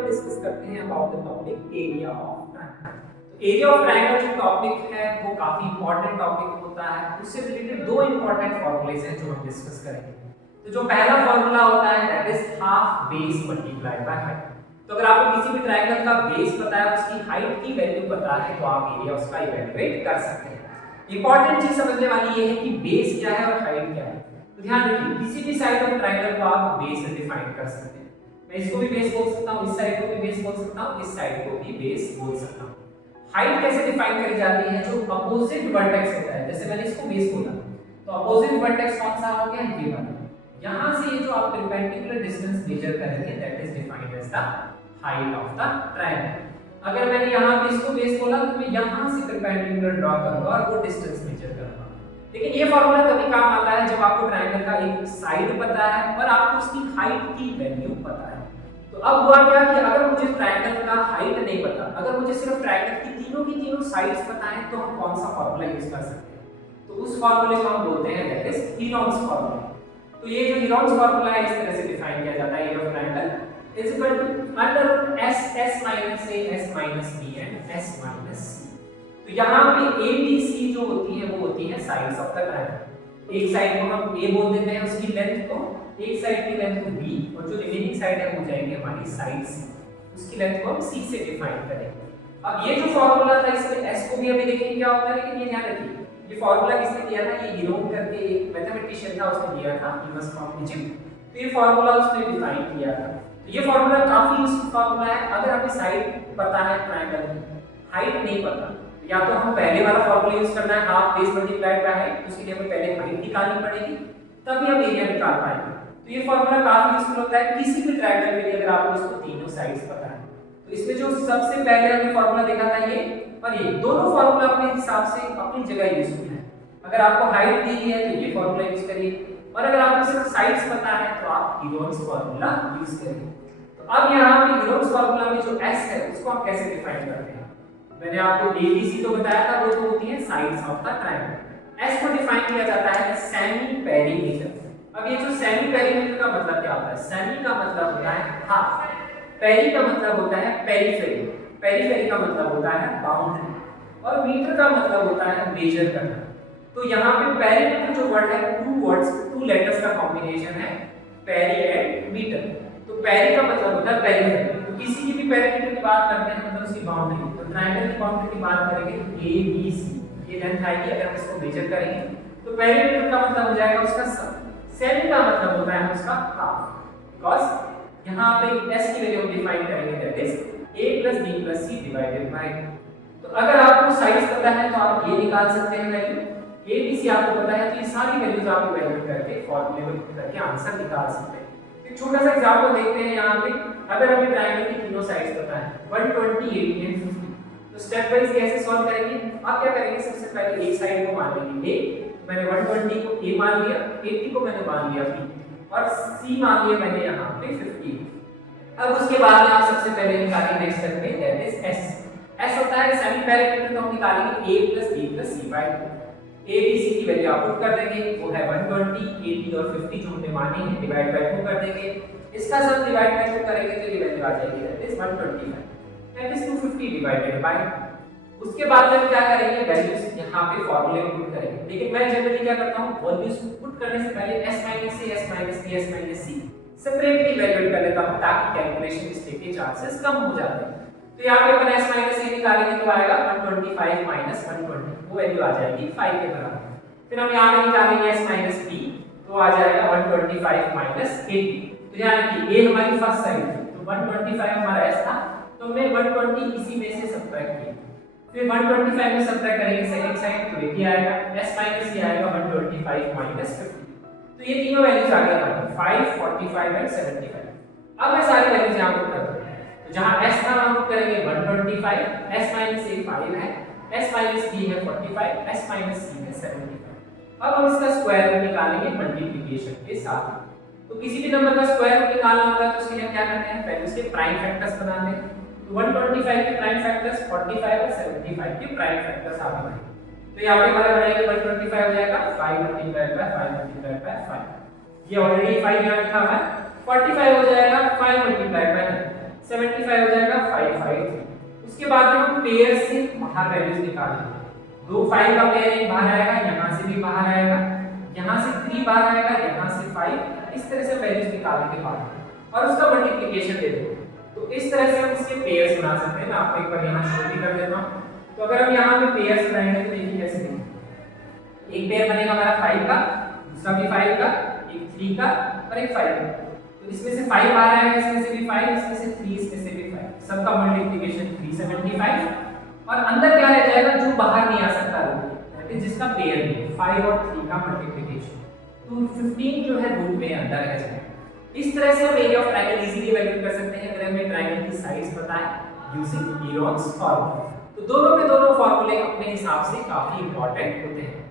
पे डिस्कस करते हैं about the topic area of triangle. तो एरिया ऑफ ट्रायंगल जो टॉपिक है वो काफी इंपॉर्टेंट टॉपिक होता है। उससे रिलेटेड दो इंपॉर्टेंट फॉर्मूलेज हैं जो हम डिस्कस करेंगे। तो जो पहला फॉर्मूला होता है that is half base multiplied by height. तो अगर आपको किसी भी ट्रायंगल का बेस पता है, उसकी हाइट की वैल्यू पता है, तो आप एरिया उसका इवैल्यूएट कर सकते हैं। इंपॉर्टेंट चीज समझने वाली ये है कि बेस क्या है और हाइट क्या है। तो ध्यान रखिए, किसी भी साइड ऑफ ट्रायंगल को आप बेस से डिफाइन कर सकते हैं। मैं इसको भी बेस बोल सकता हूं, इस साइड को भी बेस बोल सकता हूं, इस साइड को भी बेस बोल सकता हूं। हाइट कैसे डिफाइन करी जाती है? जो अपोजिट वर्टेक्स होता है, जैसे मैंने इसको बेस बोला, तो अपोजिट वर्टेक्स कौन सा हो गया? ये वाला। यहां से ये जो आप परपेंडिकुलर डिस्टेंस मेजर करेंगे that is defined as the height of the triangle. अगर मैंने यहां पे इसको बेस बोला तो मैं यहां से परपेंडिकुलर ड्रॉ करूंगा और वो डिस्टेंस मेजर करूंगा। लेकिन ये फार्मूला तभी काम आता है जब आपको ट्रायंगल का एक साइड पता है और आपको उसकी हाइट की वैल्यू पता है। तो अब हुआ क्या कि अगर मुझे ट्रायंगल का हाइट नहीं पता, अगर मुझे सिर्फ ट्रायंगल की तीनों साइड्स पता है, तो हम कौन सा फार्मूला यूज कर सकते हैं? तो उस फार्मूले को हम बोलते हैं दैट इज हीरोन्स फार्मूला। तो ये जो हीरोन्स फार्मूला है इस तरह से डिफाइन किया जाता है, area of triangle is equal to under root s minus a s minus b and s minus c। तो यहाँ पे a b c जो होती है वो होती है साइड्स ऑफ द ट्रायंगल। एक साइड को हम a बोल देते हैं उसकी लेंथ को, एक साइड की लेंथ को b, और जो रिमेनिंग साइड है वो जाएंगे हमारी साइड c, उसकी लेंथ को हम c से डिफाइन करेंगे। अब ये जो फार्मूला था इसमें s को भी अभी देखेंगे क्या होता है, लेकिन ये ध्यान रखिए ये फार्मूला किसने दिया था? ये हीरोन करके एक मैथमेटिशियन था, उसने दिया था, ही वाज फ्रॉम इजिप्ट। तो ये फार्मूला उसने डिफाइन किया था। ये फार्मूला काफी यूजफुल फार्मूला है। अगर हमें साइड पता है ट्रायंगल की, हाइट नहीं पता, या तो हम पहले वाला फार्मूला यूज करना है half base multiplied by height, उसके लिए हमें पहले हाइट निकालनी पड़ेगी, तभी हम एरिया निकाल पाएंगे। तो ये फार्मूला काफी यूजफुल होता है किसी भी ट्रायंगल के लिए अगर आपको इसको तीनों साइड्स पता है। तो इसमें जो सबसे पहले हमने फार्मूला देखा था ये और ये दोनों फार्मूला अपने हिसाब से अपनी जगह यूजफुल है। अगर आपको हाइट दी है तो ये फार्मूला यूज करिए, और अगर आपको सिर्फ साइड्स पता है तो आप हीरोन्स फार्मूला यूज करिए। अब यहाँ पे हीरोन्स फार्मूला में जो s है उसको हम कैसे डिफाइन करते हैं? मैंने आपको ABC तो बताया था, वो तो होती है sides of the triangle. s को डिफाइन किया जाता है सेमी पेरीमीटर। अब ये जो सेमी पेरीमीटर का मतलब क्या होता है? सेमी का मतलब होता है हाफ, पेरी का मतलब होता है पेरिफेरी, पेरिफेरी का मतलब होता है बाउंड्री, और मीटर का मतलब होता है मेजर करना। तो यहाँ पे पेरीमीटर जो वर्ड है टू लेटर्स का कॉम्बिनेशन है, पेरी एंड मीटर। तो पेरी का मतलब होता है पेरीफेरी। तो किसी की भी पेरीमीटर की बात करते हैं मतलब उसकी बाउंड्री, तो ट्रायंगल की बाउंड्री की बात करेंगे तो ए बी सी ये लेंथ आएगी। अगर हम इसको मेजर करेंगे तो पेरीमीटर का मतलब हो जाएगा उसका सम, सेमी का मतलब होता है उसका हाफ, बिकॉज़ यहाँ पे s की वैल्यू डिफाइन करेंगे that is a + b + c divided by. तो अगर आपको साइज पता है तो आप ये निकाल सकते हैं वैल्यू, a b c आपको पता है तो ये सारी वैल्यूज आप इवैल्यूएट करके फार्मूले में पुट करके आंसर निकाल सकते हैं। एक छोटा सा एग्जांपल देखते हैं यहाँ पे। अगर हमें ट्रायंगल की तीनों साइड्स पता है 120 80 एंड 50, तो स्टेप वाइज कैसे सॉल्व करेंगे? आप क्या करेंगे? सबसे पहले एक साइड को मान लेंगे a, मैंने 120 को a मान लिया, 80 को मैंने मान लिया b, और c मान लिया मैंने यहाँ पे 50। अब उसके बाद में आप सबसे पहले निकालेंगे नेक्स्ट स्टेप में दैट इज s होता है सेमी पेरीमीटर। तो हम निकालेंगे a + b + c by 2। a b c की वैल्यू आप पुट कर देंगे, वो है 120 80 और 50 जो हमने मानी है, डिवाइड बाय 2 कर देंगे। इसका सब डिवाइड बाय 2 करेंगे तो ये वैल्यू आ जाएगी that is 125, that is 250 divided by. उसके बाद में क्या करेंगे? वैल्यूज यहां पे फार्मूले में पुट करेंगे। लेकिन मैं जनरली क्या करता हूं, वैल्यूज पुट करने से पहले s - a s - b s - c separately evaluate कर लेता हूं ताकि कैलकुलेशन मिस्टेक के चांसेस कम हो जाते हैं। तो यहाँ पे अपन s - a निकालेंगे तो आएगा 125 - 120, वो वैल्यू आ जाएगी 5 के बराबर। फिर हम यहाँ पे निकालेंगे s - b, तो आ जाएगा 125 - 80। तो ध्यान रखिए a हमारी फर्स्ट साइड है, तो 125 हमारा s था, तो हमने 120 इसी में से सब्ट्रैक्ट किया। फिर 125 में सब्ट्रैक्ट करेंगे सेकंड साइड, तो ये आएगा s - c आएगा 125 - 50। तो ये तीनों वैल्यूज आ गई हमारी 5 45 एंड 75। अब मैं सारी वैल्यूज यहां पुट कर दूंगा। तो जहां s का मान पुट करेंगे 125, s - a 5 है, s - b है 45, s - c है 75। अब हम इसका स्क्वायर रूट निकालेंगे मल्टीप्लिकेशन के साथ। तो किसी भी नंबर का स्क्वायर रूट निकालना होता है तो उसके लिए क्या करते हैं? पहले उसके प्राइम फैक्टर्स बनाते हैं। तो 125 के प्राइम फैक्टर्स 45 और 75 के प्राइम फैक्टर्स आप बनाएंगे। तो यहाँ पे हमारा बनाएंगे 125 हो जाएगा 5 × 5 × 5, ये ऑलरेडी 5 यहाँ लिखा हुआ है। 45 हो जाएगा 5 × 9, 75 हो जाएगा 553। उसके बाद में हम पेयर से बाहर वैल्यूज निकालेंगे। 2 5 का पेयर एक बाहर आएगा, यहाँ से भी बाहर आएगा, यहाँ से 3 बाहर आएगा, यहाँ से 5, इस तरह से वैल्यूज निकालने के बाद और उसका मल्टीप्लिकेशन दे देंगे। तो इस तरह से हम इसके पेयर्स बना सकते हैं। मैं आपको एक बार यहाँ शो भी कर देता हूँ। तो अगर हम यहाँ पे पेयर्स बनाएंगे तो देखिए कैसे देंगे। एक पेयर बनेगा हमारा 5 का, दूसरा भी 5 का, एक 3 का और एक 5 का। तो इसमें से 5 बाहर आएगा, इसमें से भी 5, इसमें से 3, इसमें से भी 5, सबका मल्टीप्लिकेशन 375 और अंदर क्या रह जाएगा जो बाहर नहीं आ सकता दैट इज जिसका पेयर नहीं, 5 और 3 का मल्टीप्लिकेशन, तो 15 जो है रूट में अंदर रह जाएगा। इस तरह से हम area of triangle easily value कर सकते हैं अगर हमें ट्रायंगल की साइज पता है यूजिंग हीरोन्स फॉर्मूला। तो दोनों के दोनों फॉर्मूले अपने हिसाब से काफी इंपॉर्टेंट होते हैं।